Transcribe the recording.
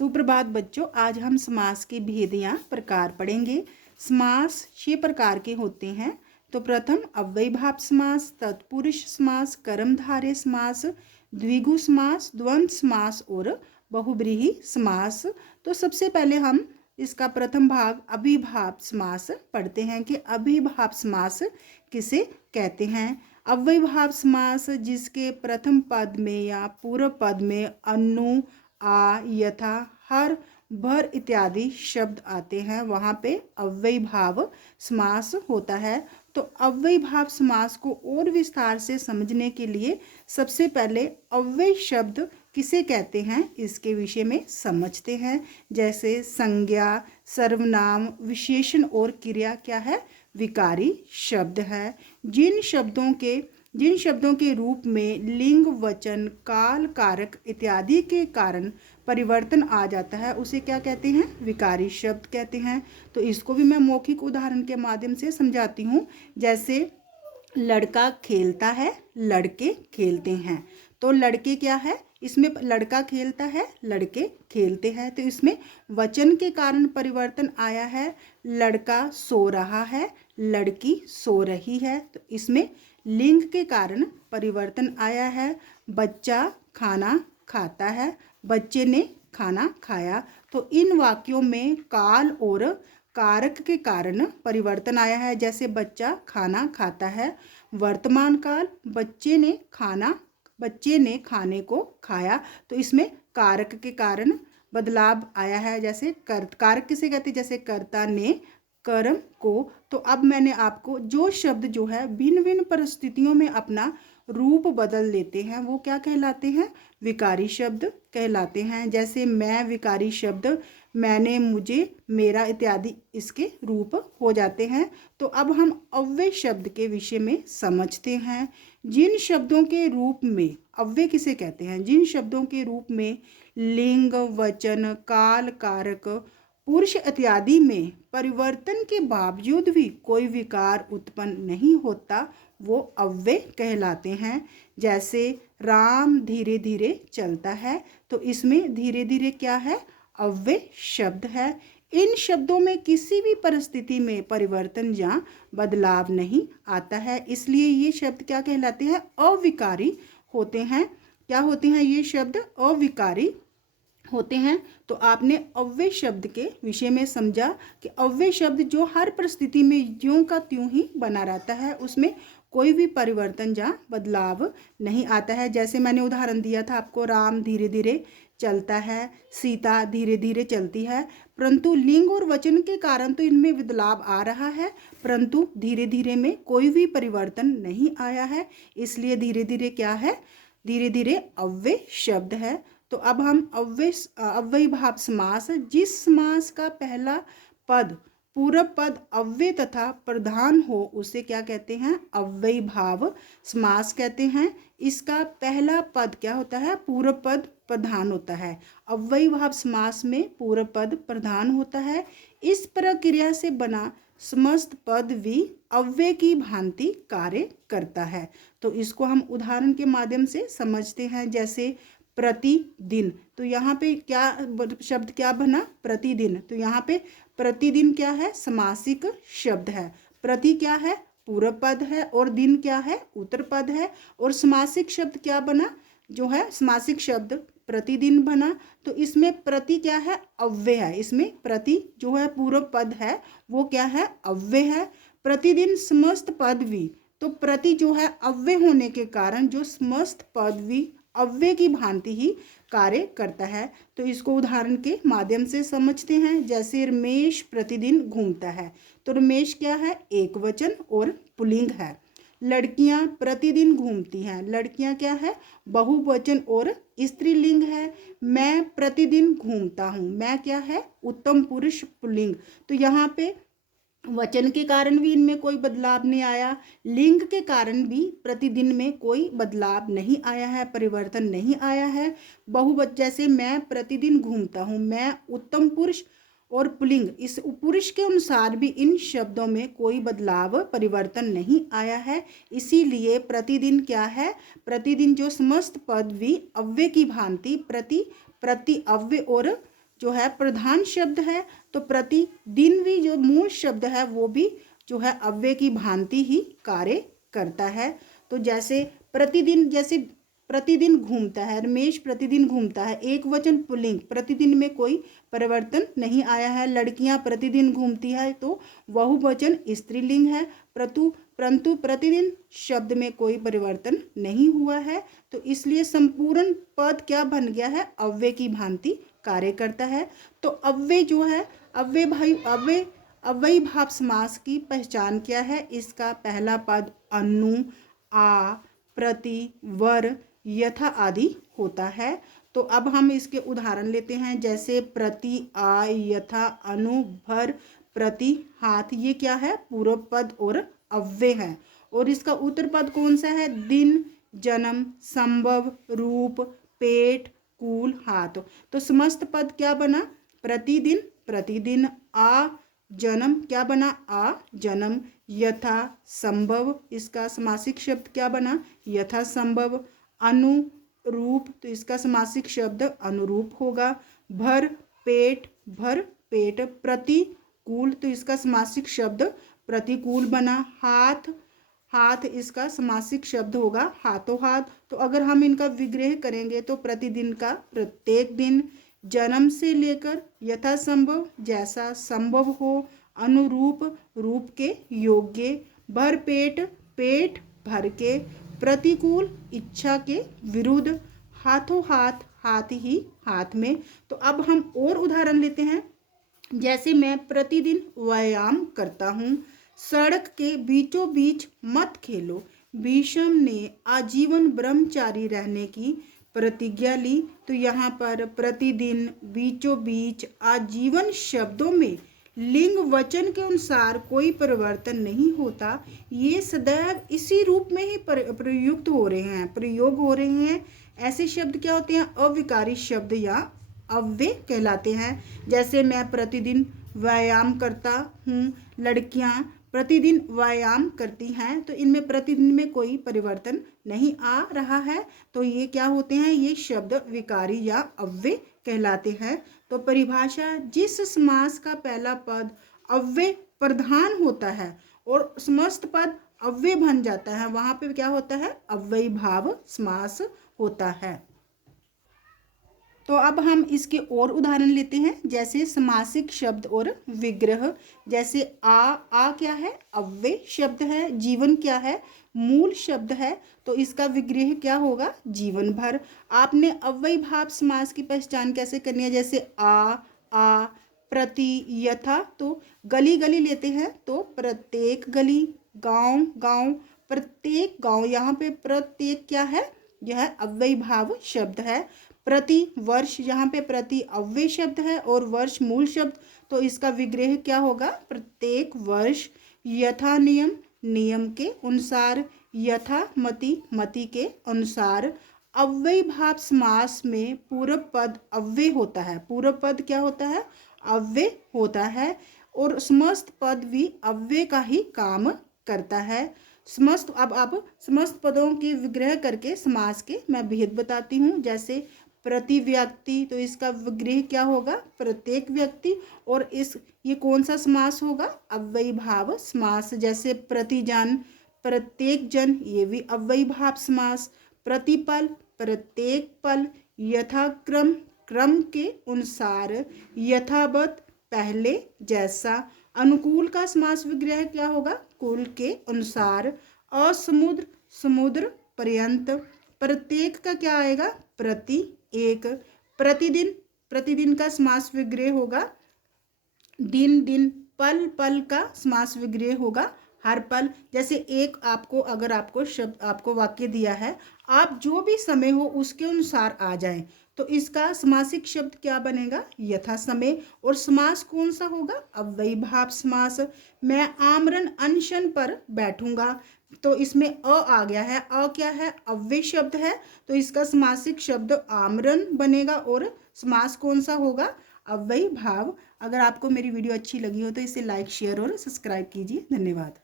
सुप्रभात बच्चों, आज हम समास के भेद या प्रकार पढ़ेंगे। समास 6 प्रकार के होते हैं। तो प्रथम अव्ययीभाव समास, तत्पुरुष समास, कर्मधारय समास, द्विगु समास, द्वंद्व समास और बहुब्रीहि समास। तो सबसे पहले हम इसका प्रथम भाग अव्ययीभाव समास पढ़ते हैं कि अव्ययीभाव समास किसे कहते हैं। अव्ययीभाव समास जिसके प्रथम पद में या पूर्व पद में अनु, आ, यथा, हर, भर इत्यादि शब्द आते हैं, वहाँ पे अव्ययीभाव समास होता है। तो अव्ययीभाव समास को और विस्तार से समझने के लिए सबसे पहले अव्यय शब्द किसे कहते हैं इसके विषय में समझते हैं। जैसे संज्ञा, सर्वनाम, विशेषण और क्रिया क्या है, विकारी शब्द है। जिन शब्दों के रूप में लिंग, वचन, काल, कारक इत्यादि के कारण परिवर्तन आ जाता है उसे क्या कहते हैं, विकारी शब्द कहते हैं। तो इसको भी मैं मौखिक उदाहरण के माध्यम से समझाती हूँ। जैसे लड़का खेलता है, लड़के खेलते हैं। तो लड़के क्या है, इसमें लड़का खेलता है, लड़के खेलते हैं। तो इसमें वचन के कारण परिवर्तन आया है, लड़का सो रहा है, लड़की सो रही है। तो इसमें लिंग के कारण परिवर्तन आया है, बच्चा खाना खाता है, बच्चे ने खाना खाया। तो इन वाक्यों में काल और कारक के कारण परिवर्तन आया है। जैसे बच्चा खाना खाता है, वर्तमान काल, बच्चे ने खाने को खाया। तो इसमें कारक के कारण बदलाव आया है। जैसे कारक किसे कहते हैं, जैसे कर्ता ने कर्म को। तो अब मैंने आपको जो शब्द जो है भिन्न भिन्न परिस्थितियों में अपना रूप बदल लेते हैं वो क्या कहलाते हैं, विकारी शब्द कहलाते हैं। जैसे मैं विकारी शब्द, मैंने, मुझे, मेरा इत्यादि इसके रूप हो जाते हैं। तो अब हम अव्यय शब्द के विषय में समझते हैं। जिन शब्दों के रूप में अव्यय किसे कहते हैं, जिन शब्दों के रूप में लिंग, वचन, काल, कारक, पुरुष इत्यादि में परिवर्तन के बावजूद भी कोई विकार उत्पन्न नहीं होता वो अव्यय कहलाते हैं। जैसे राम धीरे धीरे चलता है, तो इसमें धीरे धीरे क्या है, अव्यय शब्द है। इन शब्दों में किसी भी परिस्थिति में परिवर्तन या बदलाव नहीं आता है, इसलिए ये शब्द क्या कहलाते हैं, अविकारी होते हैं। क्या होते हैं ये शब्द, अविकारी होते हैं। तो आपने अव्यय शब्द के विषय में समझा कि अव्यय शब्द जो हर परिस्थिति में ज्यों का त्यों ही बना रहता है, उसमें कोई भी परिवर्तन या बदलाव नहीं आता है। जैसे मैंने उदाहरण दिया था आपको, राम धीरे धीरे चलता है, सीता धीरे धीरे चलती है। परंतु लिंग और वचन के कारण तो इनमें बदलाव आ रहा है, परंतु धीरे धीरे में कोई भी परिवर्तन नहीं आया है, इसलिए धीरे धीरे क्या है, धीरे धीरे अव्यय शब्द है। तो अब हम अव्ययीभाव समास, जिस समास का पहला पद पूर्व पद अव्यय तथा प्रधान हो उसे क्या कहते हैं, अव्ययीभाव समास कहते हैं। इसका पहला पद क्या होता है, पूर्व पद प्रधान होता है। अव्ययीभाव समास में पूर्व पद प्रधान होता है। इस प्रक्रिया से बना समस्त पद भी अव्यय की भांति कार्य करता है। तो इसको हम उदाहरण के माध्यम से समझते हैं। जैसे प्रतिदिन, तो यहाँ पे क्या शब्द क्या बना, प्रतिदिन। तो यहाँ पे प्रतिदिन क्या है, समासिक शब्द है। प्रति क्या है, पूर्व पद है, और दिन क्या है, उत्तर पद है। और समासिक शब्द क्या बना, जो है समासिक शब्द प्रतिदिन बना। तो इसमें प्रति क्या है, अव्यय है। इसमें प्रति जो है पूर्व पद है वो क्या है, अव्यय है। प्रतिदिन समस्त पद भी, तो प्रति जो है अव्यय होने के कारण जो समस्त पद भी अव्यय की भांति ही कार्य करता है। तो इसको उदाहरण के माध्यम से समझते हैं। जैसे रमेश प्रतिदिन घूमता है, तो रमेश क्या है, एक वचन और पुल्लिंग है। लड़कियां प्रतिदिन घूमती हैं, लड़कियां क्या है, बहुवचन और स्त्रीलिंग है। मैं प्रतिदिन घूमता हूँ, मैं क्या है, उत्तम पुरुष पुल्लिंग। तो यहाँ पे वचन के कारण भी इनमें कोई बदलाव नहीं आया, लिंग के कारण भी प्रतिदिन में कोई बदलाव नहीं आया है, परिवर्तन नहीं आया है। बहुवचन, जैसे मैं प्रतिदिन घूमता हूँ, मैं उत्तम पुरुष और पुल्लिंग, इस पुरुष के अनुसार भी इन शब्दों में कोई बदलाव परिवर्तन नहीं आया है। इसीलिए प्रतिदिन क्या है, प्रतिदिन जो समस्त पद भी अव्यय की भांति प्रति अव्यय और जो है प्रधान शब्द है, तो प्रतिदिन भी जो मूल शब्द है वो भी जो है अव्यय की भांति ही कार्य करता है। तो जैसे प्रतिदिन घूमता है, रमेश प्रतिदिन घूमता है, एक वचन पुल्लिंग, प्रतिदिन में कोई परिवर्तन नहीं आया है। लड़कियां प्रतिदिन घूमती है, तो बहुवचन स्त्रीलिंग है। परंतु प्रतिदिन शब्द में कोई परिवर्तन नहीं हुआ है, तो इसलिए संपूर्ण पद क्या बन गया है, अव्यय की भांति कार्य करता है। तो अव्यय जो है, अव्ययीभाव समास की पहचान क्या है? इसका पहला पद अनु, आ, प्रति, वर, यथा आदि होता है। तो अब हम इसके उदाहरण लेते हैं, जैसे प्रति, आ, यथा, अनु, भर, प्रति, हाथ। ये क्या है? पूर्व पद और अव्यय है। और इसका उत्तर पद कौन सा है? दिन, जन्म, संभव, रूप, पेट, कूल, हाथ। तो समस्त पद क्या बना? प्रतिदिन, प्रतिदिन। आ जन्म क्या बना? आ जन्म। यथा संभव, इसका समासिक शब्द क्या बना? यथा संभव। अनुरूप, तो इसका समासिक शब्द अनुरूप होगा। भर पेट, भर पेट। प्रतिकूल, तो इसका समासिक शब्द प्रतिकूल बना। हाथ, हाथ, इसका समासिक शब्द होगा हाथों हाथ। तो अगर हम इनका विग्रह करेंगे तो प्रतिदिन का प्रत्येक दिन, जन्म से लेकर यथासंभव, जैसा संभव हो, अनुरूप, रूप के योग्य, भर पेट, पेट भर के, प्रतिकूल, इच्छा के विरुद्ध, हाथों हाथ, हाथ ही हाथ में। तो अब हम और उदाहरण लेते हैं, जैसे मैं प्रतिदिन व्यायाम करता हूँ। सड़क के बीचों बीच मत खेलो, भीष्म ने आजीवन ब्रह्मचारी रहने की प्रतिज्ञा ली। तो यहाँ पर प्रतिदिन, बीचों बीच, आजीवन शब्दों में लिंग वचन के अनुसार कोई परिवर्तन नहीं होता। ये सदैव इसी रूप में ही प्रयोग हो रहे हैं। ऐसे शब्द क्या होते हैं? अविकारी शब्द या अव्यय कहलाते हैं। जैसे मैं प्रतिदिन व्यायाम करता हूँ, लड़कियाँ प्रतिदिन व्यायाम करती हैं, तो इनमें प्रतिदिन में कोई परिवर्तन नहीं आ रहा है। तो ये क्या होते हैं? ये शब्द विकारी या अव्यय कहलाते हैं। तो परिभाषा, जिस समास का पहला पद अव्यय प्रधान होता है और समस्त पद अव्यय बन जाता है, वहां पे क्या होता है? अव्ययीभाव समास होता है। तो अब हम इसके और उदाहरण लेते हैं, जैसे समासिक शब्द और विग्रह। जैसे आ क्या है? अव्यय शब्द है। जीवन क्या है? मूल शब्द है। तो इसका विग्रह क्या होगा? जीवन भर। आपने अव्ययीभाव समास की पहचान कैसे करनी है? जैसे आ, प्रति, यथा। तो गली गली लेते हैं, तो प्रत्येक गली, गांव गांव, प्रत्येक गांव। यहाँ पे प्रत्येक क्या है? यह अव्ययीभाव शब्द है। प्रति वर्ष, यहाँ पे प्रति अव्यय शब्द है और वर्ष मूल शब्द, तो इसका विग्रह क्या होगा? प्रत्येक वर्ष। यथा नियम, नियम के अनुसार। यथा मति, मति के अनुसार। अव्ययीभाव समास में पूर्व पद अव्यय होता है। पूर्व पद क्या होता है? अव्यय होता है। और समस्त पद भी अव्यय का ही काम करता है। अब समस्त पदों के विग्रह करके समास के मैं भेद बताती हूँ। जैसे प्रति व्यक्ति, तो इसका विग्रह क्या होगा? प्रत्येक व्यक्ति। और ये कौन सा समास होगा? अव्ययीभाव समास। जैसे प्रतिजन, प्रत्येक जन, ये भी अव्ययीभाव समास। प्रतिपल, प्रत्येक पल। यथाक्रम, क्रम के अनुसार। यथावत, पहले जैसा। अनुकूल का समास विग्रह क्या होगा? कुल के अनुसार। असमुद्र, समुद्र पर्यंत। प्रत्येक का क्या आएगा? प्रति एक। प्रतिदिन, प्रतिदिन का समास विग्रह होगा दिन दिन। पल, पल का समास विग्रह होगा हर पल। जैसे एक अगर आपको वाक्य दिया है, आप जो भी समय हो उसके अनुसार आ जाएं, तो इसका समासिक शब्द क्या बनेगा? यथा समय। और समास कौन सा होगा? अव्ययीभाव समास। मैं आमरण अनशन पर बैठूंगा, तो इसमें आ गया है। क्या है? अव्यय शब्द है, तो इसका समासिक शब्द आमरण बनेगा। और समास कौन सा होगा? अव्ययीभाव। अगर आपको मेरी वीडियो अच्छी लगी हो तो इसे लाइक, शेयर और सब्सक्राइब कीजिए। धन्यवाद।